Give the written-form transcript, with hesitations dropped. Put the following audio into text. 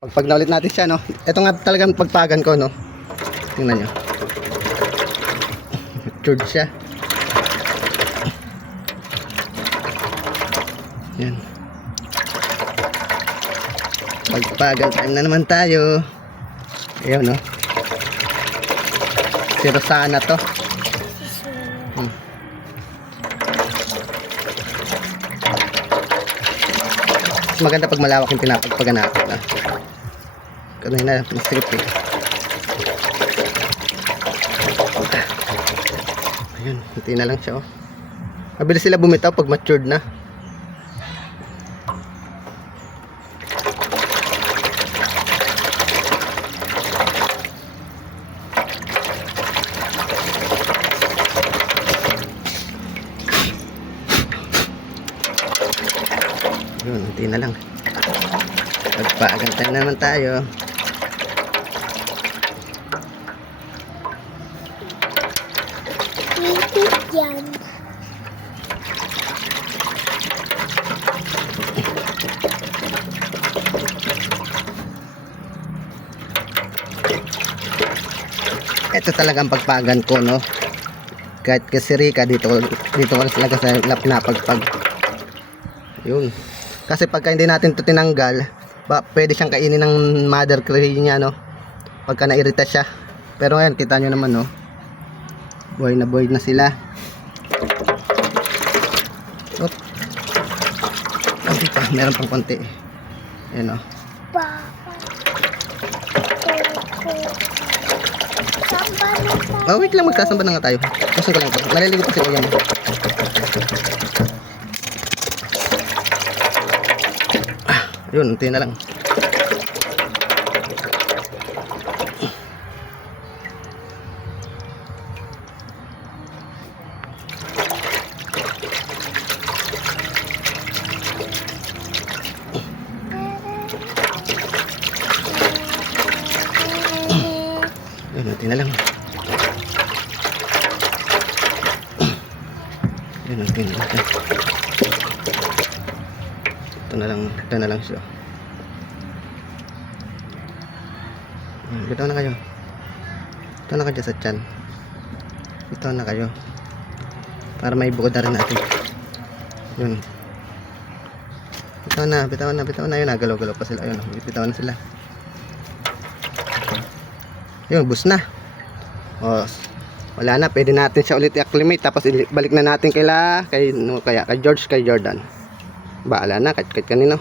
Pag naulit natin siya, no? Ito nga talagang pagpagan ko, no? Tingnan nyo. Matured siya. Yan. Pagpagan time na naman tayo. Ayun, no? Si Rosana to. Mas maganda pag malawak yung pinapagpagan natin, no? Kanina, masakit eh. Ayun, hindi na lang siya, oh. Mabilis sila bumitaw pag matured na. Ayun, hindi na lang. Pagpaagantay naman tayo. Yan. Ito talagang pagpagan ko, no? Kahit kasi Rika dito ko talaga sa lap na pagpag. Yun. Kasi pagka hindi natin ito tinanggal, pwede siyang kainin ng mother crane niya, no? Pagka nairita siya. Pero ngayon, kita nyo naman, no? Buhay na sila. Oop. Meron pang konti. Ayan, no? Oh, wait lang, magsasamba na nga tayo. Gusto ko lang ito. Naliligo pa si Kuya mo. Yun, unti na lang. Yun, unti na lang. Yun, unti na lang. Ito na lang siya. Bitaw na kayo. Bitaw na kayo sa tiyan. Bitaw na kayo. Para may bukod na rin natin. Yun. Bitaw na. Yun, nagalaw-galaw pa sila. Yun, bitaw na sila. Yun, bus na. O, wala na. Pwede natin siya ulit i-acclimate. Tapos balik na natin kay George, kay Jordan. Baala na, kahit kanino.